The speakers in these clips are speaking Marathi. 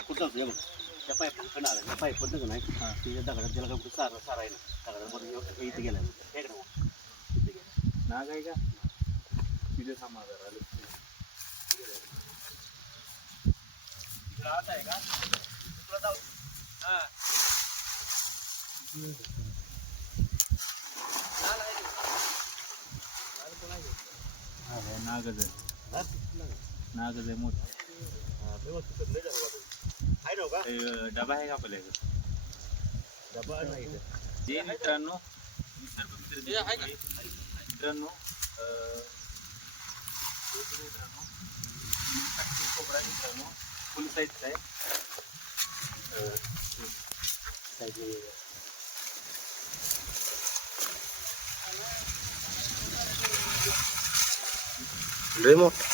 कुठं हे बघ त्या आला त्या पाईप पण नाही तिच्या दगडात त्याला काय कुठं सारा सारा आहे ना दगडामध्ये इथे गेला हे नाग आहे का तिथे थांबा जरा इकडं आहे का तुला जाऊ हां. नागज आहे. नागज आहे मोठं. का डबा आहे का आपल्याकडे डबा नाही जे मित्रांनो मित्रांनो अं, मित्रांनो मित्रांनो फुल साईजचा आहे अं, साईडला ये. लय मोठा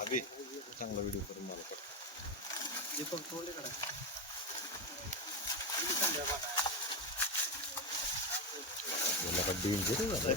अभि चांगला व्हिडिओ करून मला कर. याला का danger झालाय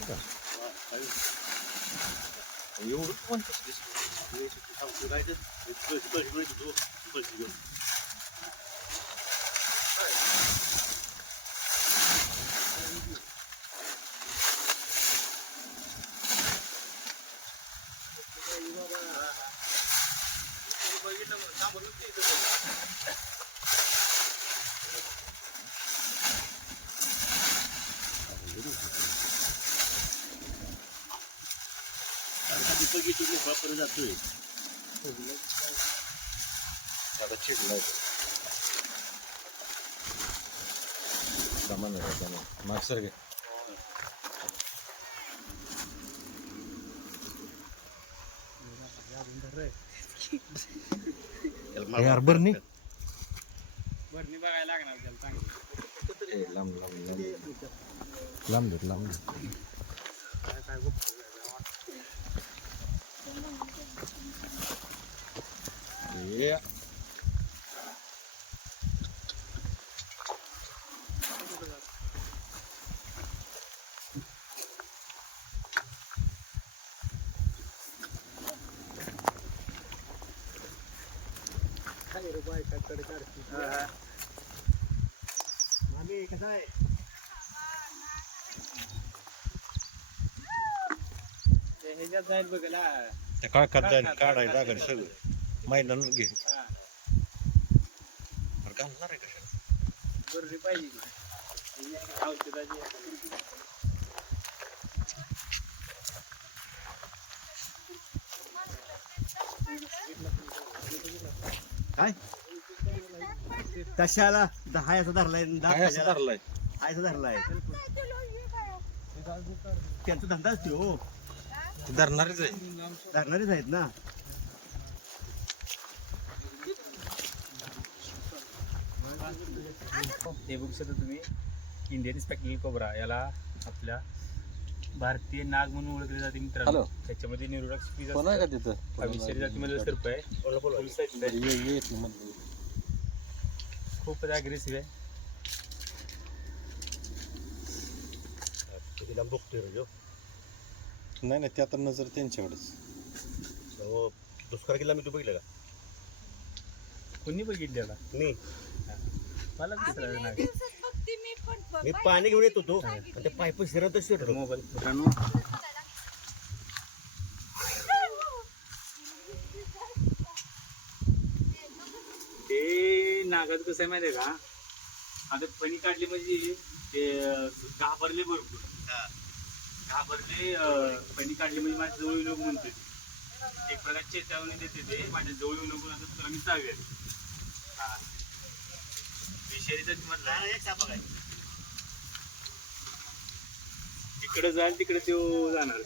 का? एवढं पण जातोय आता चिडलाय तो. सामान आहे का सामान? माग सर घे. त्याला यार बरं बरणी बघायला लागणार त्याला चांगली लांब लांब लांब लांब देत लांब देत Yeah. मामी कसं आहे ह्याच्यात जाईल बघायला काढायला लागेल सगळं मैदान घे बरं घालणार आहे कशाला? बरणी पाहिजे औषधाची काय? कशाला? हायचा धरलाय काय असं धरलाय. हायचा धरलाय. त्यांचा धंदाच तो हो. धरणारच आहे. धरणारेच आहेत ना? हे बघू शकता तुम्ही. इंडियन स्पेक्टिकल कोबरा याला आपल्या भारतीय नाग म्हणून ओळखले जाते मित्रांनो. त्याच्यामध्ये निरोडक स्पीज कोण आहे का तिथं? विषारी जातीमध्ये सर्प आहे खूपच अग्रेसिव्ह आहे. तिला बघतोय रे ह्यो. नाही नाही ते आता नजर त्यांच्याकडेच. हो, दुष्काळ किल्ला मी तू बघितलं का? कोणी बघितलेला? मी. मला मी पाणी घेऊन येत होतो. आणि ते पाईप शिरतच शिरत मोबाईल मित्रांनो. ते नागात कसं आहे माहिती आहे का? आता फणी काढली म्हणजे ते घाबरले भरपूर. घाबरले फणी काढली म्हणजे माझ्या जवळ येऊ नको म्हणते एक प्रकार चेतावणी देते ते. माझ्या जवळ येऊ नको आता तुला मी चावेल. विषारी जाती म्हटलं एक सापा काय जिकडे जाईल तिकडे तो जाणार.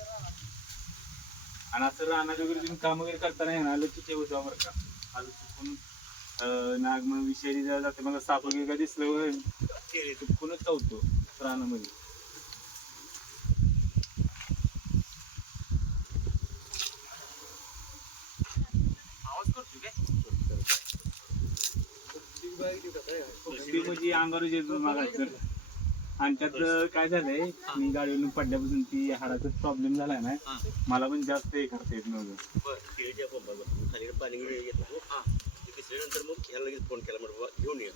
आणि असं रानात वगैरे तुम्ही काम वगैरे करताना आहे ना लक्ष ठेवतो बरं का? आलं चुकून नाग मग विषारी जाते मग साप वगैरे काय दिसलं वगैरे. चुकूनच चावतो रानामध्ये आवाज करतो काय ते म्हणजे अंगावर येतो मागायचं आणि त्यात काय झालंय मी गाडीवरून पडल्यापासून ती हाडाचा प्रॉब्लेम झालाय ना. मला पण जास्त हे करता येत नव्हतं. केळीच्या पंपावर खाली पाणी हां तिसऱ्यानंतर मग ह्याला लगेच फोन केला. म्हणजे बाबा घेऊन ये.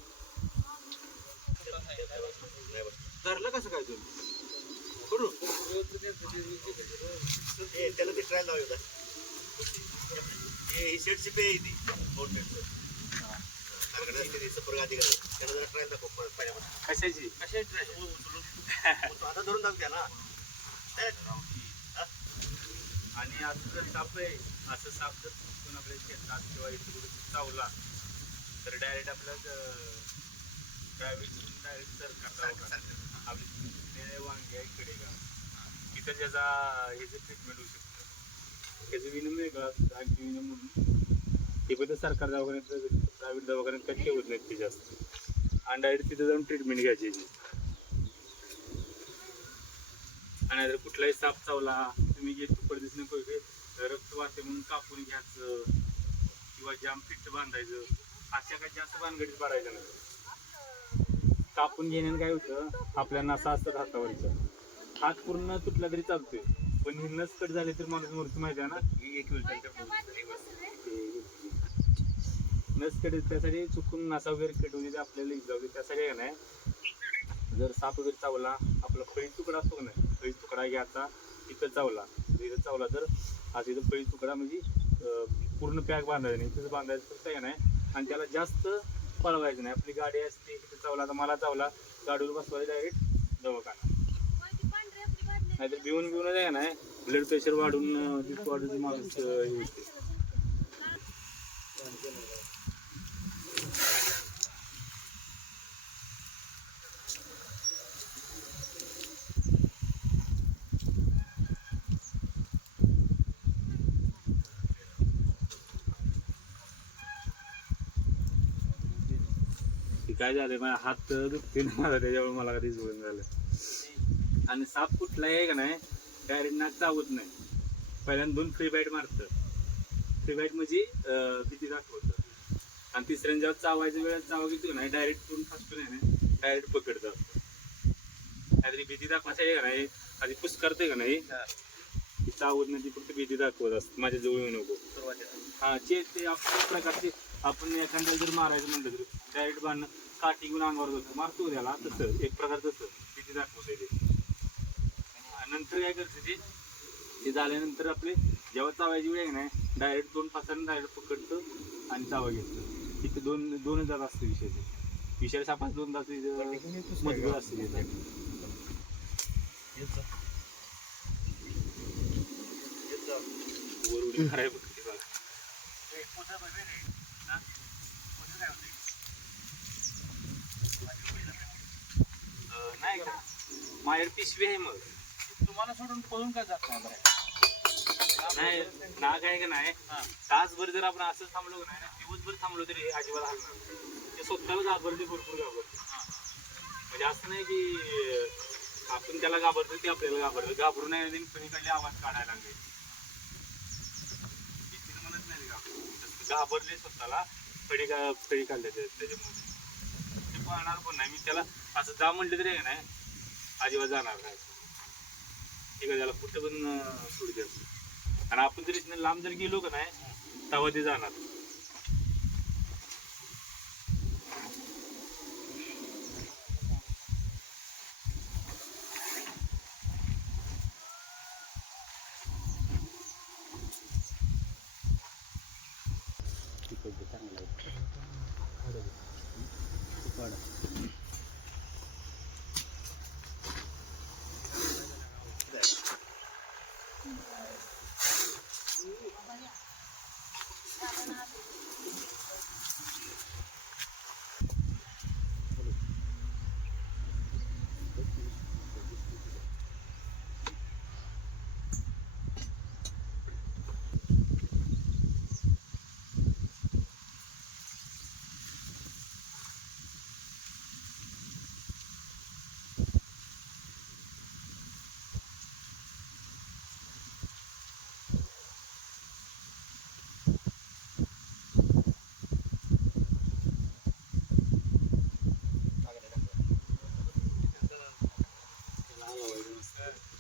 नाही बरं. धरलं कसं काय तुम्ही? करू. ए, त्याला ते ट्रायल लावायचं. होता हे सेटची पे आहे संपर्क अधिकारी त्याला जरा ट्रायल दाखव प- पाण्यामध्ये कशाची? ट्रायल आता धरून दाखव आणि असं जर साप आहे असं साप जर आपल्या शेतात किंवा इथे कुठे चावला तर डायरेक्ट आपल्या प्रायव्हेट डायरेक्ट सरकार आपली वांगे आहे इकडे का? तिथं त्याचा ह्याचं ट्रीटमेंट होऊ शकतं. त्याचं विनम वेगळं आणखी विनम म्हणून. ते पण सरकार दवाखान्यात प्रायव्हेट दवाखान्यात काही ठेवत नाहीत ते जास्त. आणि डायरेक्ट तिथे जाऊन ट्रीटमेंट घ्यायची आणि जर कुठलाही साप चावला तुम्ही जे परदेश नको रक्त वाहते म्हणून कापून घ्यायचं किंवा जाम फिट बांधायचं. अशा काही जास्त भानगडीत पाडायचं नाही कापून घेण्याने काय होतं आपल्या नसा असतात हातावरचं हात पूर्ण तुटला तरी चालतोय. पण हे नस कट झाले तर माणूस मृत्यू माहिती आहे ना? एक मिनिट. नसकडे त्यासाठी चुकून नसा वगैरे कट होते ते आपल्याला इजा त्यासाठी काय नाही? जर साप वगैरे चावला आपला फळी तुकडा असतो का नाही? फळी तुकडा घ्यायचा तिथं चावला इथं चावला तर आज इथं फळी तुकडा म्हणजे पूर्ण पॅक बांधायचं नाही. तिथं बांधायचं फक्त आहे नाही? आणि त्याला जास्त पळवायचं नाही. आपली गाडी असते तिथं चावला तर मला चावला गाडीवर बसवायचं डायरेक्ट दवाखाना नाहीतर भिवून भिवून आहे ना ब्लड प्रेशर वाढून वाढून माणूस हे होते. काय झालंय माझा हात दुखते ना माझा त्याच्यामुळे मला कधी जुळून झालं. आणि साप कुठलाही आहे का नाही डायरेक्ट नाक चावत नाही. पहिल्यांदा दोन फ्री बाईट मारतं. फ्री बाईट म्हणजे भीती दाखवतं. आणि तिसऱ्या जेव्हा चावायच्या वेळेस चावा घेतो नाही डायरेक्ट दोन फासून आहे ना डायरेक्ट पकडतं. काहीतरी भीती दाखवायचं आहे का नाही आधी पुस करते का नाही ती चावत नाही ती फक्त भीती दाखवत असते. माझ्या जवळ येऊ नको. हा चे ते आपल्या प्रकारचे आपण एखाद्याला जर मारायचं म्हणलं तर डायरेक्ट बांधणं काठी घेऊन अंगावर जातो मारतो त्याला. तसं एक प्रकार तसं. भीती दाखवते ते. नंतर काय करते ते? ते झाल्यानंतर आपले जेव्हा चावायची वेळ आहे ना डायरेक्ट दोन फासाने डायरेक्ट पकडतं आणि चावा घेतं. तिथे दोन दोन जात असते विषयाचे. विषय सापास दोन जात मजबूत असते. वर उडी मारायला बघते बघा. अं, नाही का माझ्याकडे पिशवी आहे मग. तुम्हाला सोडून पळून काय जात नाही बरं नाही नाग आहे का नाही? तासभर जर आपण असं थांबलो का नाही दिवसभर थांबलो तरी अजिबात हलणार नाही. ते स्वतःला घाबरते भरपूर घाबरते. म्हणजे असं नाही की अं, आपण त्याला घाबरतो ते आपल्याला घाबरतो घाबरून नाही आणि आवाज काढायला लागले. म्हणत नाही घाबरतो घाबरले स्वतःला फळी का फळी काढले त्याच्यामुळे. ते पाहणार पण नाही. मी त्याला असं जा म्हटलं तरी आहे का नाही? अजिबात जाणार नाही. त्याला कुठे पण सोडू द्यायचं आणि आपण जरी तिथे लांब जर गेलो का नाही तेव्हा ते जाणार. चांगला Yeah.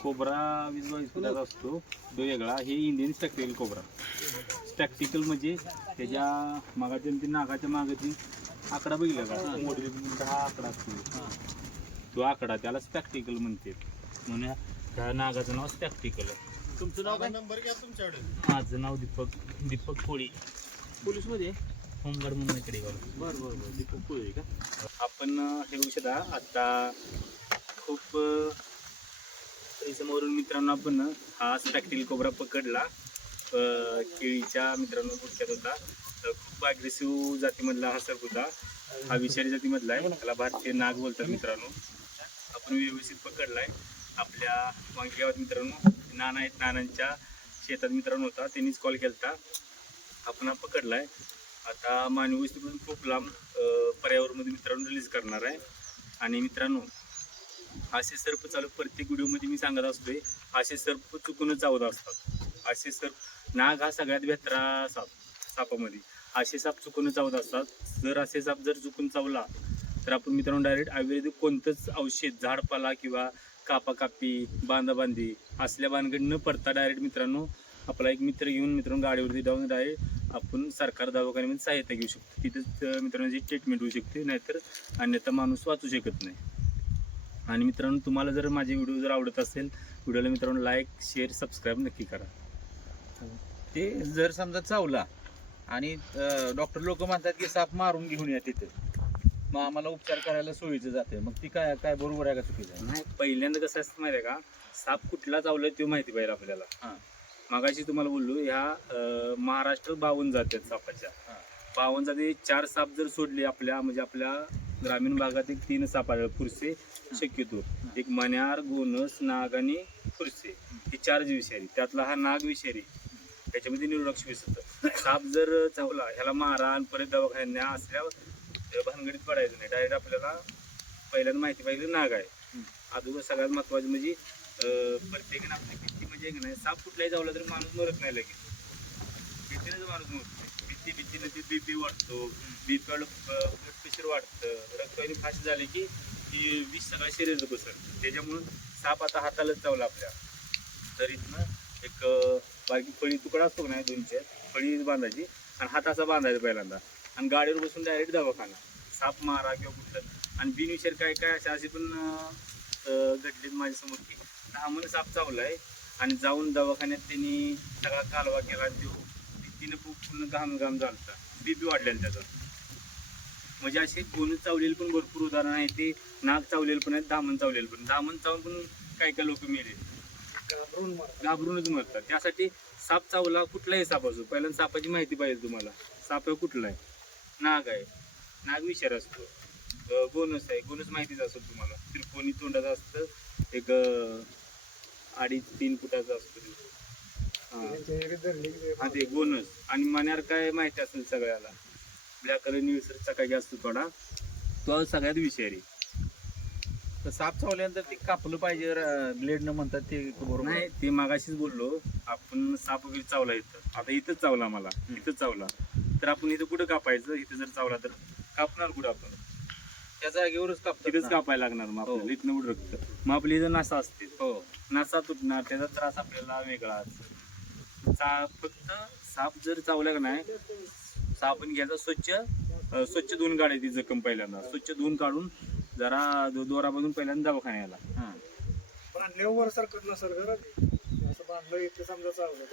खोबरा वीस बावीस फुटाचा असतो तो वेगळा हे इंडियन स्पॅक्टिकल खोबरा स्पॅक्टिकल म्हणजे त्याच्या मागाच्या आणि ती नागाच्या मागाची आकडा बघितला का मोठी दहा आकडा असतो तो आकडा त्याला स्पॅक्टिकल म्हणते म्हणून त्या नागाचं नाव स्पॅक्टिकल तुमचं नाव काय? नंबर घ्या तुमच्याकडे. माझं नाव दीपक दीपक कोळी पोलीसमध्ये होमगार्ड म्हणून इकडे बरं बरं बरं. दीपक कोळी का? आपण हे बघू शकता आता खूप समोरून मित्रांनो आपण हा स्पॅक्टिल कोबरा पकडला. केळीच्या मित्रांनो गुटक्यात होता. खूप अग्रेसिव्ह जातीमधला हा सर्प होता. हा विषारी जातीमधला आहे. त्याला भारतीय नाग बोलतात मित्रांनो. आपण व्यवस्थित पकडलाय. आपल्या वांगी गावात मित्रांनो नाना आहेत नानांच्या शेतात मित्रांनो होता. त्यांनीच कॉल केलता. आपण हा पकडलाय. आता मानवी वस्तीपासून खूप लांब पर्यावरणमध्ये मित्रांनो रिलीज करणार आहे. आणि मित्रांनो असे सर्प चालू प्रत्येक व्हिडिओमध्ये मी सांगत असतोय असे सर्प चुकूनच चावत असतात. असे सर्प नाग हा सगळ्यात बेहतरा साप सापामध्ये. असे साप चुकूनच चावत असतात. जर असे साप जर चुकून चावला तर आपण मित्रांनो डायरेक्ट आयुर्वेदिक कोणतंच औषध झाडपाला किंवा कापाकापी बांधाबांधी असल्या भानगड न पडता डायरेक्ट मित्रांनो. आपला एक मित्र घेऊन मित्रांनो गाडीवरती जाऊन डायरेक्ट आपण सरकार दवाखान्यामध्ये सहायता घेऊ शकतो. तिथंच अं, मित्रांनो ट्रीटमेंट होऊ शकते नाहीतर अन्यथा माणूस वाचू शकत नाही. आणि मित्रांनो तुम्हाला जर माझे व्हिडिओ जर आवडत असेल व्हिडिओला मित्रांनो लाईक शेअर सबस्क्राईब नक्की करा. ते जर समजा चावला आणि डॉक्टर लोक म्हणतात की साप मारून घेऊन या तिथे. मग आम्हाला उपचार करायला सोयीचं जाते मग ती काय काय बरोबर आहे का चुकीचं नाही पहिल्यांदा कसं असतं माहिती आहे का? साप कुठला चावलाय तो माहिती पाहिजे आपल्याला. हां. मागाशी तुम्हाला बोललो ह्या अं, महाराष्ट्र बावन्न जाती आहेत सापाच्या. बावन्न जाती चार साप जर सोडले आपल्या म्हणजे आपल्या ग्रामीण भागात एक तीन साप आढळ फुरसे शक्यतो. एक मण्यार गोनस नाग आणि फुरसे हे चार जी विषारी त्यातला हा नाग विषारी त्याच्यामध्ये निरोलक्ष होतं साप जर चावला ह्याला मारा आणि परत दवाखान्या असल्या भानगडीत पडायचं नाही. डायरेक्ट आपल्याला पहिल्यांदा माहिती पाहिजे नाग आहे. अगोदर सगळ्यात महत्वाचं म्हणजे प्रत्येकाने आपली भीती आहे की नाही साप कुठलाही जावला तरी माणूस मरत नाही लगेच. भीतीनेच माणूस मरतो. भीती भीतीने ती बी पी वाढतो बीपी वाढ ब्लड प्रेशर वाढतं. रक्तवाहिनी फाशी झाली की ती वीस सगळ्या शरीराचं पसरतं. त्याच्यामुळं साप आता हातालाच चावला आपल्या. तर इथनं एक बाकी फळी तुकडा असतो नाही दोनशे फळी बांधायची आणि हाताचा बांधायचं बांधायचा पहिल्यांदा. आणि गाडीवर बसून डायरेक्ट दवाखाना. साप मारा किंवा कुठलं आणि बिनविषय काय काय असे असे पण अं, घडलेत माझ्यासमोर की दहा मन साप चावला आहे आणि जाऊन दवाखान्यात त्यांनी सगळा कालवा केला तो तिनं खूप पूर्ण घाम घाम बी बीपी वाढलेला त्याचा. म्हणजे असे गोण चावलेले पण भरपूर उदाहरण आहे ते नाग चावलेलं पण आहेत दामन चावलेलं पण. दामन चावून पण काही काही लोक मेले. घाबरूनच मरतात. त्यासाठी साप चावला कुठलाही साप असो पहिल्यांदा सापाची माहिती पाहिजे तुम्हाला. साप आहे कुठला आहे? नाग आहे. नाग विषार असतो. गोनस आहे. गोनस माहितीच असतो तुम्हाला त्रिकोणी तोंडाचा असतं एक अं, अडीच तीन फुटाचा असतो तो. हा. हा ते गोनस आणि मण्यार काय माहिती असेल सगळ्याला? ब्लॅक कलर निळसर चकाकी असतो थोडा. तो सगळ्यात विषारी. तर साप चावल्यानंतर ते कापलं पाहिजे ब्लेड न म्हणतात ते बरोबर. नाही ते मागाशीच बोललो. आपण साप वगैरे चावला इथं. आता इथंच चावला मला इथंच चावला. तर आपण इथं कुठं कापायचं? इथं जर चावला तर कापणार कुठं आपण? त्या जागेवरच तिथेच कापतात ना. कापायला लागणार मग आपल्याला. हो. इथनं उड रक्त मग आपली इथं नासा असते. हो. नासा तुटणार त्याचा त्रास आपल्याला वेगळाच सा फक्त साप जर चावला का नाही साबण घ्यायचा स्वच्छ स्वच्छ धुवून काढायची जखम पहिल्यांदा. स्वच्छ धुवून काढून जरा दो- दोरा बांधून पहिल्यांदा दवाखान्याला. बांधल्यावर सरकत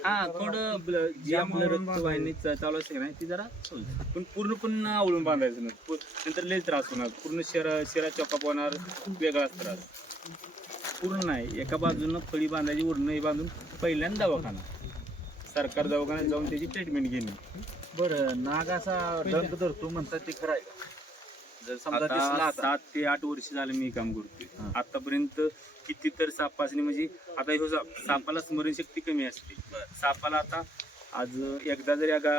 हा थोडं च- चालू असते नाही ती जरा पण पूर्ण पण आवळून बांधायचं नंतर लई त्रास होणार. पूर्ण शरा शिरा चॉकअप होणार. वेगळाच त्रास. पूर्ण नाही. एका बाजूनं फळी बांधायची उडणं बांधून पहिल्यांदा दवाखाना. सरकार दवाखान्यात जाऊन त्याची ट्रीटमेंट घेणे. बरं नाग असा डंक धरतो म्हणतात ते खरं आहे का? जर समजा दिसला आता. आता सात ते आठ वर्ष झालं मी हे काम करतोय. हा. आतापर्यंत किती तर सापासनी म्हणजे आता ह्यो साप सापाला स्मरणशक्ती कमी असते. सापाला आता आज एकदा जर या गा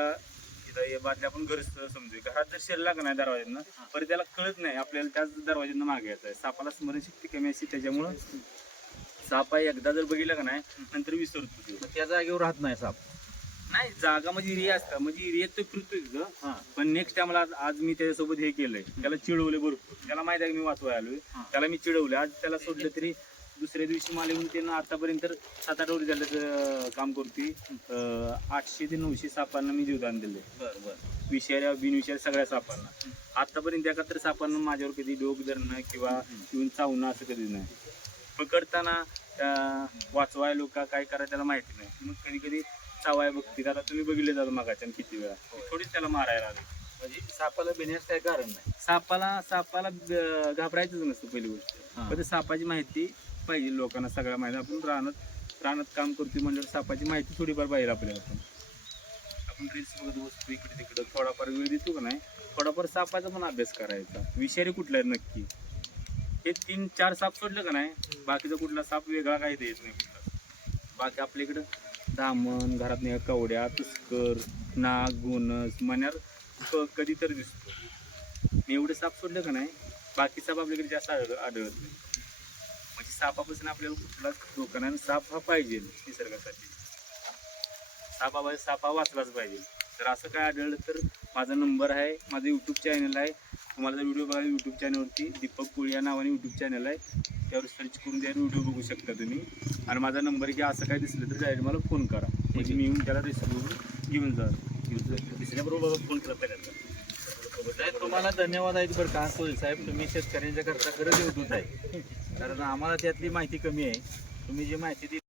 या बादल्या आपण घर समजूय घरात जर शिरला का नाही दरवाज्यानं परत त्याला कळत नाही आपल्याला त्याच दरवाज्यानं मागे यायचं आहे. सापाला स्मरणशक्ती कमी असते त्याच्यामुळं सापा एकदा जर बघितला का नाही नंतर विसरतो तो. मग त्या जागेवर राहत नाही साप. नाही जागा म्हणजे एरिया असतात म्हणजे एरियात तो फिरतोय तिथं. हा. पण नेक्स्ट टाइमला आज आज मी त्याच्यासोबत हे केलंय. त्याला चिडवले भरपूर. त्याला माहिती आहे की मी वाचवाय आलोय? हा. त्याला मी चिडवले. आज त्याला सोडलं तरी दुसऱ्या दिवशी मला येऊन त्यानं आतापर्यंत तर सात आठ वर्ष झालं काम करतोय. अं, आठशे ते नऊशे सापांना मी जीवदान दिले बर बर. विषाऱ्या बिनविषाऱ्या सगळ्या सापांना. आतापर्यंत एका तर सापांना माझ्यावर कधी डोक धरणं किंवा येऊन चावणं असं कधीच नाही. पकडताना वाचवाय लोक काय करा त्याला माहिती नाही. मग कधी कधी चावाय बघतील. आता तुम्ही बघितले जातो मागाच्या किती वेळा. थोडीच त्याला मारायला लागेल. म्हणजे सापाला भिण्यास काय कारण नाही? सापाला सापाला घाबरायचंच नसतं पहिली गोष्ट. हा. सापाची माहिती पाहिजे लोकांना सगळ्या माहिती. आपण रानात रानात काम करतोय म्हणजे सापाची माहिती थोडीफार पाहिजे आपल्याला आपण आपण रील्स बघत बसतो इकडे तिकडं. थोडाफार वेळ देतो का नाही? थोडाफार सापाचा पण अभ्यास करायचा. विषारी कुठला आहे नक्की? हे तीन चार साप सोडलं का नाही? बाकीचा कुठला साप वेगळा काही देत नाही कुठला. बाकी आपल्या इकडं दामण घरात नाही कवड्या तुस्कर नाग गोनस मण्यार क- कधी तर दिसतो. मी एवढे साप सोडले का नाही? बाकी साप आपल्याकडे जास्त आढळ आढळत नाही. सापापासून आपल्याला कुठलाच धोका नाही साप हा पाहिजे निसर्गासाठी. साप साप हा वाचलाच पाहिजे. तर असं काय आढळलं तर माझा नंबर आहे माझं यूट्यूब चॅनल आहे. तुम्हाला जर व्हिडिओ बघायला यूट्यूब चॅनलवरती दीपक कोळी या नावाने यूट्यूब चॅनल आहे. त्यावर सर्च करून त्या व्हिडिओ बघू शकता तुम्ही. आणि माझा नंबर की असं काय दिसलं तर डायरेक्ट मला फोन करा. म्हणजे मी येऊन त्याला रेसिपी घेऊन जा दिसण्याबरोबर फोन केला पहिल्यांदा. साहेब, तुम्हाला धन्यवाद आहेत बरं का सोय साहेब. तुम्ही शेतकऱ्यांच्या करता खरंच देवदूत आहे. कारण आम्हाला त्यातली माहिती कमी आहे. तुम्ही जी माहिती दिली